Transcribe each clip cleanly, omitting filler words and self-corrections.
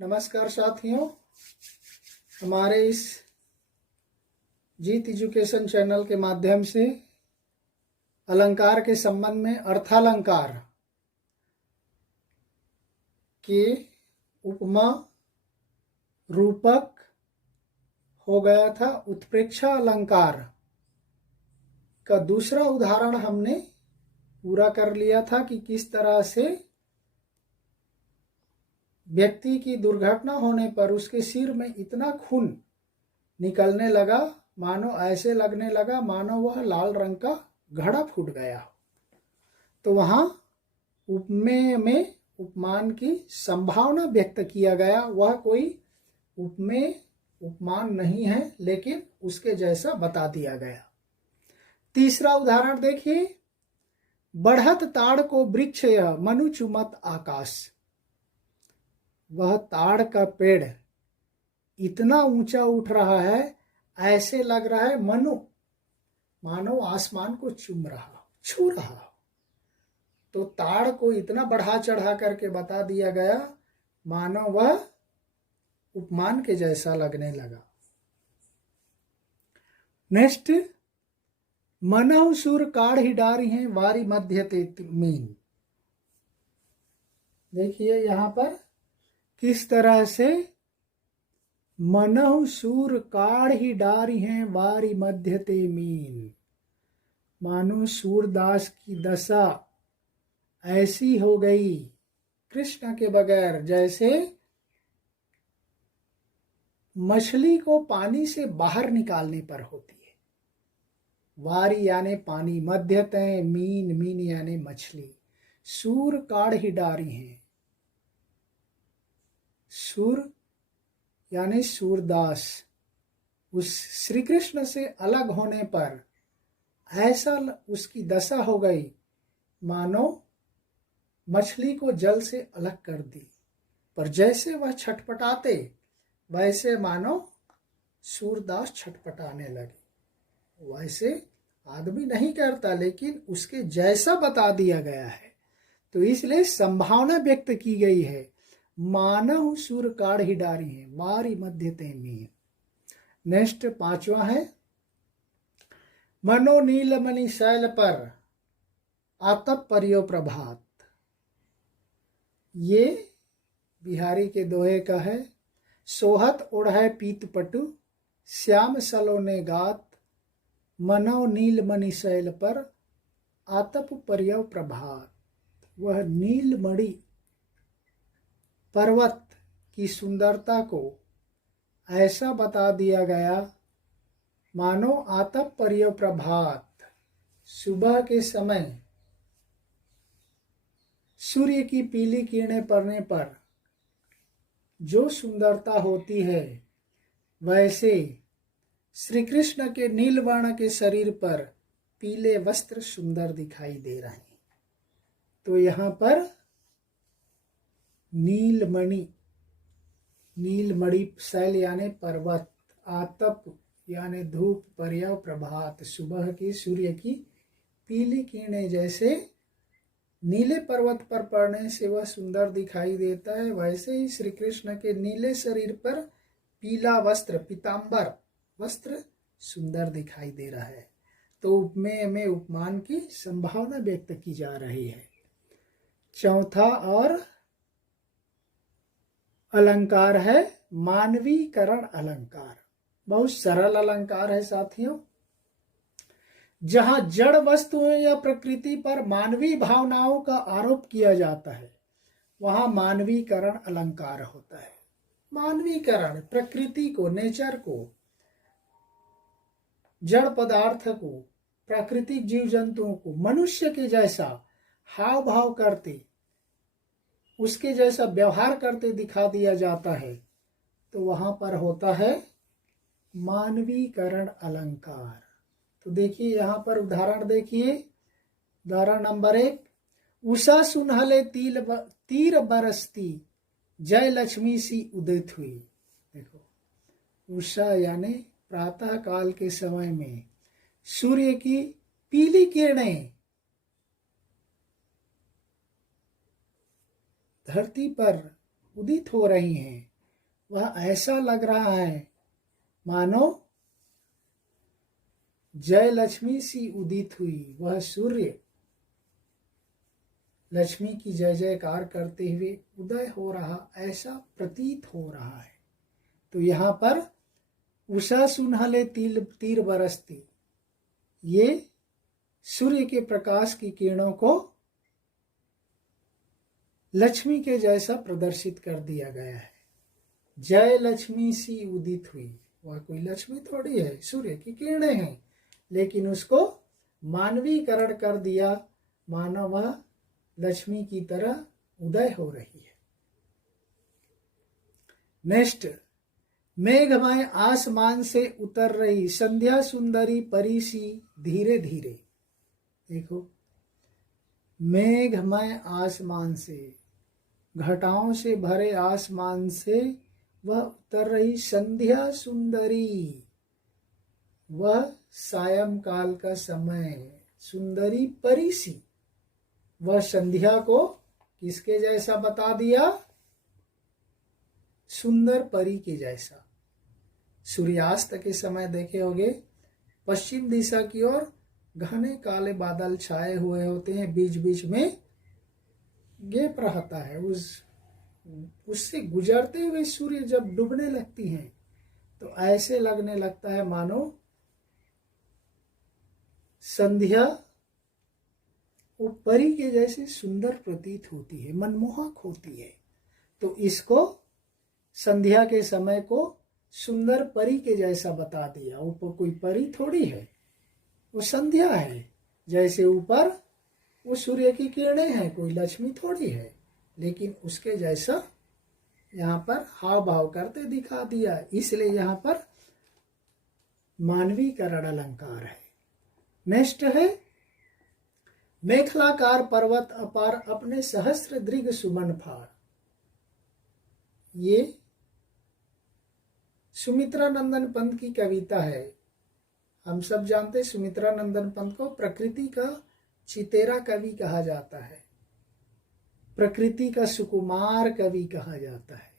नमस्कार साथियों, हमारे इस जीत एजुकेशन चैनल के माध्यम से अलंकार के संबंध में अर्थालंकार के उपमा रूपक हो गया था। उत्प्रेक्षा अलंकार का दूसरा उदाहरण हमने पूरा कर लिया था कि किस तरह से व्यक्ति की दुर्घटना होने पर उसके सिर में इतना खून निकलने लगा, मानो ऐसे लगने लगा मानो वह लाल रंग का घड़ा फूट गया। तो वहां उपमेय में उपमान की संभावना व्यक्त किया गया। वह कोई उपमेय उपमान नहीं है, लेकिन उसके जैसा बता दिया गया। तीसरा उदाहरण देखिए, बढ़त ताड़ को वृक्ष यह मनु चुमत आकाश। वह ताड़ का पेड़ इतना ऊंचा उठ रहा है, ऐसे लग रहा है मानो आसमान को चूम रहा, छू रहा। तो ताड़ को इतना बढ़ा चढ़ा करके बता दिया गया मानो वह उपमान के जैसा लगने लगा। नेक्स्ट, मनहु सुर काढ़ ही डारी हैं वारी मध्य ते मीन। देखिए यहां पर किस तरह से मनहु सूर काढ़ ही डारी हैं वारी मध्य ते मीन। मानो सूरदास की दशा ऐसी हो गई कृष्ण के बगैर जैसे मछली को पानी से बाहर निकालने पर होती है। वारी यानी पानी, मध्य ते मीन, मीन यानी मछली। सूर काढ़ ही डारी हैं, सूर यानी सूरदास उस श्री कृष्ण से अलग होने पर ऐसा उसकी दशा हो गई मानो मछली को जल से अलग कर दी। पर जैसे वह छटपटाते वैसे मानो सूरदास छटपटाने लगे। वैसे आदमी नहीं करता, लेकिन उसके जैसा बता दिया गया है, तो इसलिए संभावना व्यक्त की गई है। मानव सुर काढ़ ही डारी है वारी मध्य ते मीन। नेक्स्ट पांचवा है, मनो नीलमणि शैल पर आतप परियो प्रभात। ये बिहारी के दोहे का है। सोहत ओढ़े पीत पटु श्याम सलोने गात, मनो नीलमणि शैल पर आतप परियो प्रभात। वह नीलमणि पर्वत की सुंदरता को ऐसा बता दिया गया मानो आतप परियो प्रभात, सुबह के समय सूर्य की पीली किरणें पड़ने पर जो सुंदरता होती है, वैसे श्री कृष्ण के नीलवर्ण के शरीर पर पीले वस्त्र सुंदर दिखाई दे रहे हैं। तो यहाँ पर नीलमणि, नीलमणि शैल यानी पर्वत, आतप यानी धूप, पर्याव प्रभात सुबह की सूर्य की पीली किरणें जैसे नीले पर्वत पर पड़ने से वह सुंदर दिखाई देता है, वैसे ही श्री कृष्ण के नीले शरीर पर पीला वस्त्र, पीतांबर वस्त्र सुंदर दिखाई दे रहा है। तो उपमेय में उपमान की संभावना व्यक्त की जा रही है। चौथा और अलंकार है मानवीकरण अलंकार। बहुत सरल अलंकार है साथियों। जहां जड़ वस्तुओं या प्रकृति पर मानवीय भावनाओं का आरोप किया जाता है, वहां मानवीकरण अलंकार होता है। मानवीकरण प्रकृति को, नेचर को, जड़ पदार्थ को, प्राकृतिक जीव जंतुओं को मनुष्य के जैसा हाव भाव करते, उसके जैसा व्यवहार करते दिखा दिया जाता है, तो वहां पर होता है मानवीकरण अलंकार। तो देखिए यहां पर उदाहरण देखिए। उदाहरण नंबर 1, उषा सुनहले तीर बरसती जय लक्ष्मी सी उदित हुई। देखो उषा यानी प्रातः काल के समय में सूर्य की पीली किरणें धरती पर उदित हो रही हैं, वह ऐसा लग रहा है मानो जय लक्ष्मी सी उदित हुई। वह सूर्य लक्ष्मी की जय जयकार करते हुए उदय हो रहा ऐसा प्रतीत हो रहा है। तो यहाँ पर उषा सुनहले तीर बरसती, ये सूर्य के प्रकाश की किरणों को लक्ष्मी के जैसा प्रदर्शित कर दिया गया है। जय लक्ष्मी सी उदित हुई, वह कोई लक्ष्मी थोड़ी है, सूर्य की किरणें हैं, लेकिन उसको मानवीकरण कर दिया, मानो वह लक्ष्मी की तरह उदय हो रही है। नेक्स्ट, मेघमय आसमान से उतर रही संध्या सुंदरी परी सी धीरे धीरे। देखो, मेघमय आसमान से, घटाओं से भरे आसमान से वह उतर रही संध्या सुंदरी। वह सायंकाल का समय, सुंदरी परी सी। वह संध्या को किसके जैसा बता दिया? सुंदर परी के जैसा। सूर्यास्त के समय देखे होंगे, पश्चिम दिशा की ओर घने काले बादल छाए हुए होते हैं, बीच बीच में गैप रहता है। उससे गुजरते हुए सूर्य जब डूबने लगती हैं तो ऐसे लगने लगता है मानो संध्या वो परी के जैसे सुंदर प्रतीत होती है, मनमोहक होती है। तो इसको संध्या के समय को सुंदर परी के जैसा बता दिया। वो कोई परी थोड़ी है, वो संध्या है। जैसे ऊपर वो सूर्य की किरणें हैं, कोई लक्ष्मी थोड़ी है, लेकिन उसके जैसा यहाँ पर हाव भाव करते दिखा दिया। इसलिए यहाँ पर मानवीकरण अलंकार है। नेक्स्ट है, मेखलाकार पर्वत अपार अपने सहस्त्र दृग सुमन फाड़। ये सुमित्रा नंदन पंत की कविता है। हम सब जानते सुमित्रा नंदन पंत को प्रकृति का चितेरा कवि कहा जाता है, प्रकृति का सुकुमार कवि कहा जाता है।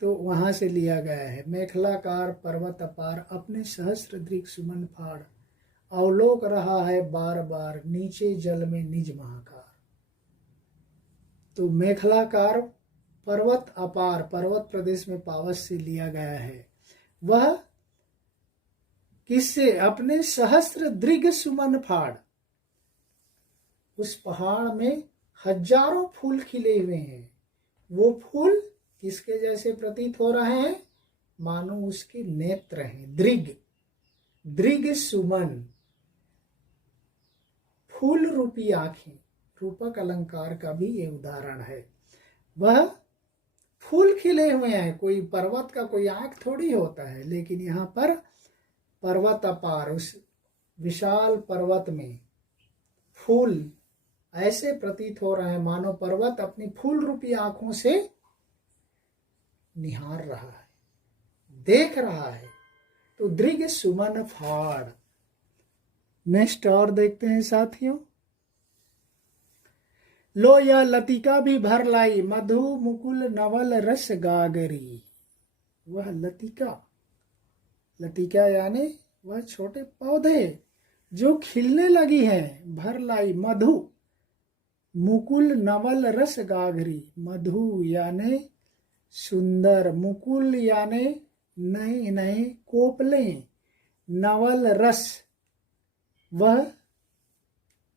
तो वहां से लिया गया है, मेखलाकार पर्वत अपार अपने सहस्त्र दृग सुमन फाड़, अवलोक रहा है बार बार नीचे जल में निज महाकार। तो मेखलाकार पर्वत अपार, पर्वत प्रदेश में पावस से लिया गया है। वह किससे? अपने सहस्त्र दृग सुमन फाड़। उस पहाड़ में हजारों फूल खिले हुए हैं। वो फूल किसके जैसे प्रतीत हो रहे हैं? मानो उसके नेत्र हैं। दृग, दृग सुमन, फूल रूपी आंखें, रूपक अलंकार का भी ये उदाहरण है। वह फूल खिले हुए हैं। कोई पर्वत का कोई आंख थोड़ी होता है, लेकिन यहाँ पर पर्वत अपार, उस विशाल पर्वत में फूल ऐसे प्रतीत हो रहे हैं मानो पर्वत अपनी फूल रूपी आंखों से निहार रहा है, देख रहा है। तो दृग सुमन फाड़। नेक्स्ट और देखते हैं साथियों, लो या लतिका भी भर लाई मधु मुकुल नवल रस गागरी। वह लतिका, लतिका यानी वह छोटे पौधे जो खिलने लगी हैं, भर लाई मधु मुकुल नवल रस गागरी। मधु यानी सुंदर, मुकुल यानी नए नए कोपले, नवल रस वह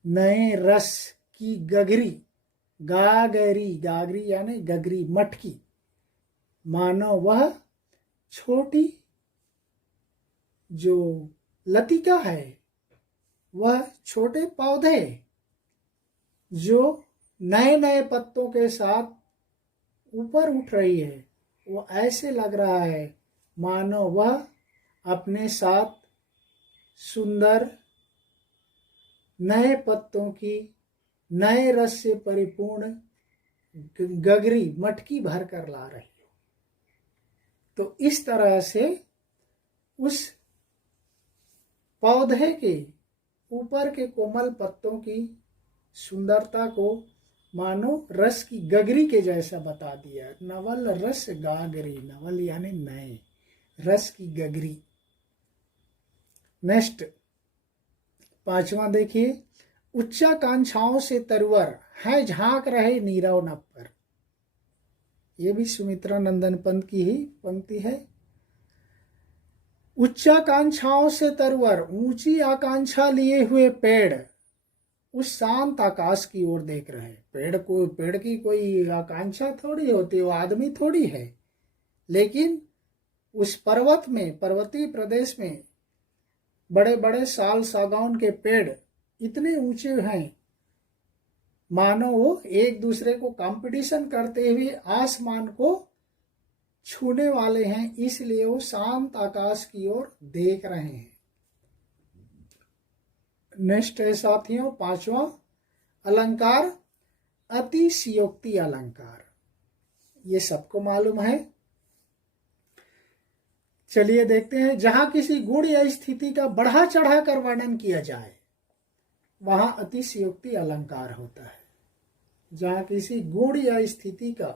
नए रस की गगरी, गागरी, गागरी यानी गगरी, मटकी। मानो वह छोटी जो लतिका है, वह छोटे पौधे जो नए नए पत्तों के साथ ऊपर उठ रही है, वो ऐसे लग रहा है मानो वह अपने साथ सुंदर नए पत्तों की, नए रस से परिपूर्ण गगरी, मटकी भर कर ला रही हो। तो इस तरह से उस पौधे के ऊपर के कोमल पत्तों की सुंदरता को मानो रस की गगरी के जैसा बता दिया। नवल रस गागरी, नवल यानी नए, रस की गगरी। नेक्स्ट 5वां देखिए, उच्चाकांक्षाओं से तरवर है झांक रहे नीरव नभ पर। यह भी सुमित्रा नंदन पंत की ही पंक्ति है। उच्चाकांक्षाओं से तरवर, ऊंची आकांक्षा लिए हुए पेड़ उस शांत आकाश की ओर देख रहे हैं। पेड़ की कोई आकांक्षा थोड़ी होती है, वो आदमी थोड़ी है, लेकिन उस पर्वत में, पर्वतीय प्रदेश में बड़े बड़े साल सागौन के पेड़ इतने ऊंचे हैं, मानो वो एक दूसरे को कंपटीशन करते हुए आसमान को छूने वाले हैं, इसलिए वो शांत आकाश की ओर देख रहे हैं। नेक्स्ट है साथियों 5वां अलंकार, अतिशयोक्ति अलंकार। ये सबको मालूम है। चलिए देखते हैं। जहां किसी गुण या स्थिति का बढ़ा चढ़ा कर वर्णन किया जाए वहां अतिशयोक्ति अलंकार होता है। जहां किसी गुण या स्थिति का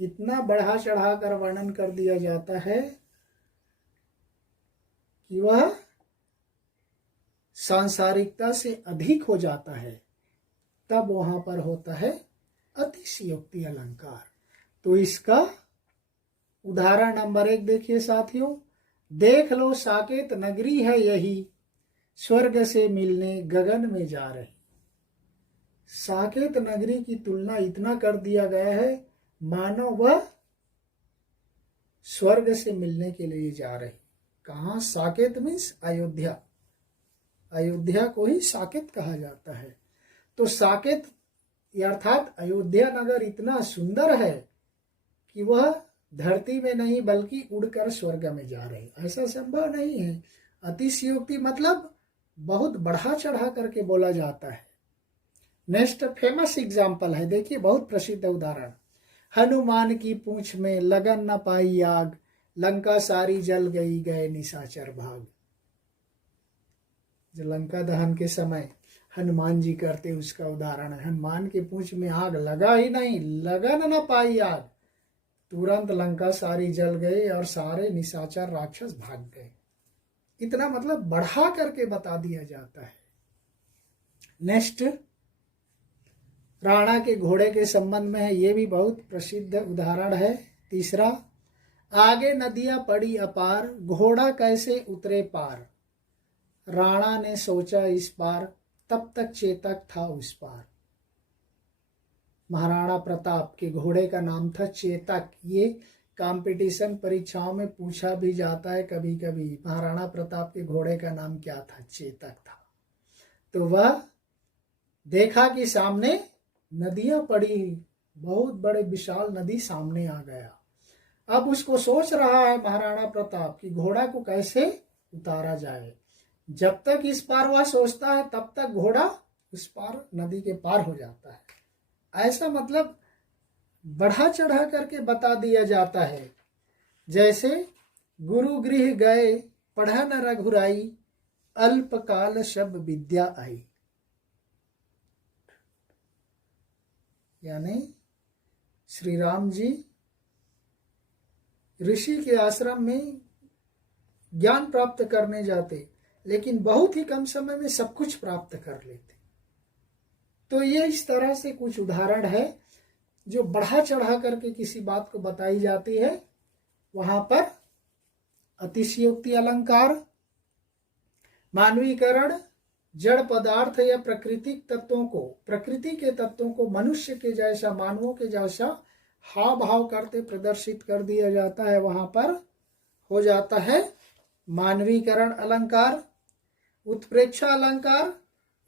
इतना बढ़ा चढ़ा कर वर्णन कर दिया जाता है कि वह सांसारिकता से अधिक हो जाता है, तब वहां पर होता है अतिशयोक्ति अलंकार। तो इसका उदाहरण नंबर 1 देखिए साथियों, देख लो साकेत नगरी है यही, स्वर्ग से मिलने गगन में जा रही। साकेत नगरी की तुलना इतना कर दिया गया है मानो वह स्वर्ग से मिलने के लिए जा रही। कहाँ? साकेत मीन्स अयोध्या। अयोध्या को ही साकेत कहा जाता है। तो साकेत अर्थात अयोध्या नगर इतना सुंदर है कि वह धरती में नहीं बल्कि उड़कर स्वर्ग में जा रही। ऐसा संभव नहीं है। अतिशयोक्ति मतलब बहुत बढ़ा चढ़ा करके बोला जाता है। नेक्स्ट फेमस एग्जाम्पल है, देखिए बहुत प्रसिद्ध उदाहरण। हनुमान की पूंछ में लगन न पाई आग, लंका सारी जल गई गए निशाचर भाग। जो लंका दहन के समय हनुमान जी करते उसका उदाहरण है। हनुमान की पूंछ में आग लगा ही नहीं, लगन न पाई आग, तुरंत लंका सारी जल गई और सारे निशाचर राक्षस भाग गए। इतना मतलब बढ़ा करके बता दिया जाता है। नेक्स्ट राणा के घोड़े के संबंध में है, ये भी बहुत प्रसिद्ध उदाहरण है। तीसरा, आगे नदियां पड़ी अपार, घोड़ा कैसे उतरे पार, राणा ने सोचा इस पार, तब तक चेतक था उस पार। महाराणा प्रताप के घोड़े का नाम था चेतक। ये कंपटीशन परीक्षाओं में पूछा भी जाता है कभी कभी, महाराणा प्रताप के घोड़े का नाम क्या था? चेतक था। तो वह देखा कि सामने नदियां पड़ी, बहुत बड़े विशाल नदी सामने आ गया। अब उसको सोच रहा है महाराणा प्रताप कि घोड़ा को कैसे उतारा जाए। जब तक इस पार वह सोचता है तब तक घोड़ा उस पार नदी के पार हो जाता है। ऐसा मतलब बढ़ा चढ़ा करके बता दिया जाता है। जैसे गुरु गृह गए पढ़न रघुराई, अल्पकाल सब विद्या आई। यानी श्री राम जी ऋषि के आश्रम में ज्ञान प्राप्त करने जाते, लेकिन बहुत ही कम समय में सब कुछ प्राप्त कर लेते। तो ये इस तरह से कुछ उदाहरण है जो बढ़ा चढ़ा करके किसी बात को बताई जाती है। वहां पर अतिशयोक्ति अलंकार, मानवीकरण, जड़ पदार्थ या प्राकृतिक तत्वों को, प्रकृति के तत्वों को मनुष्य के जैसा, मानवों के जैसा हाव भाव करते प्रदर्शित कर दिया जाता है। वहां पर हो जाता है मानवीकरण अलंकार। उत्प्रेक्षा अलंकार,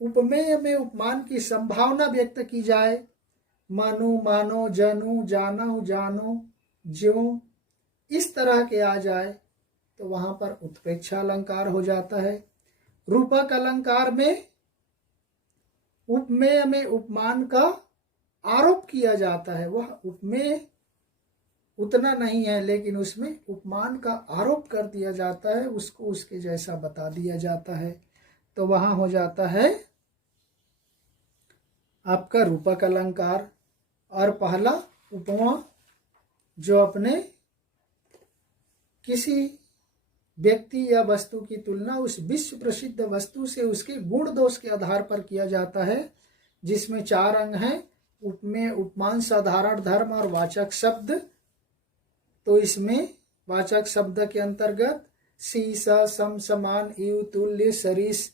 उपमेय में उपमान की संभावना व्यक्त की जाए। मनु, मानो, जनु, जानो, जानो, ज्यों, इस तरह के आ जाए तो वहां पर उत्प्रेक्षा अलंकार हो जाता है। रूपक अलंकार में उपमेय में उपमान का आरोप किया जाता है। वह उपमेय उतना नहीं है लेकिन उसमें उपमान का आरोप कर दिया जाता है, उसको उसके जैसा बता दिया जाता है। तो वहां हो जाता है आपका रूपक अलंकार। और पहला उपमा, जो अपने किसी व्यक्ति या वस्तु की तुलना उस विश्व प्रसिद्ध वस्तु से उसके गुण दोष के आधार पर किया जाता है, जिसमें 4 अंग हैं: उपमेय, उपमान, साधारण, धर्म और वाचक शब्द। तो इसमें वाचक शब्द के अंतर्गत सी, स, सम, समान, इव, तुल्य, सरिस,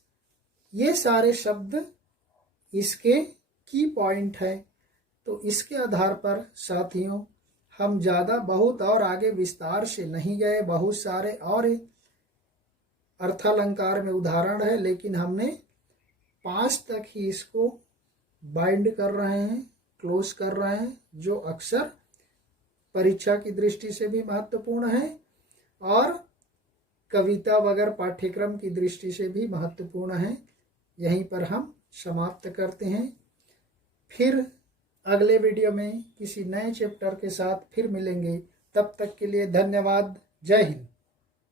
ये सारे शब्द इसके की पॉइंट है। तो इसके आधार पर साथियों हम ज़्यादा बहुत और आगे विस्तार से नहीं गए। बहुत सारे और अर्थालंकार में उदाहरण है, लेकिन हमने 5 तक ही इसको बाइंड कर रहे हैं, क्लोज कर रहे हैं, जो अक्सर परीक्षा की दृष्टि से भी महत्वपूर्ण है और कविता वगैरह पाठ्यक्रम की दृष्टि से भी महत्वपूर्ण है। यहीं पर हम समाप्त करते हैं। फिर अगले वीडियो में किसी नए चैप्टर के साथ फिर मिलेंगे। तब तक के लिए धन्यवाद। जय हिंद।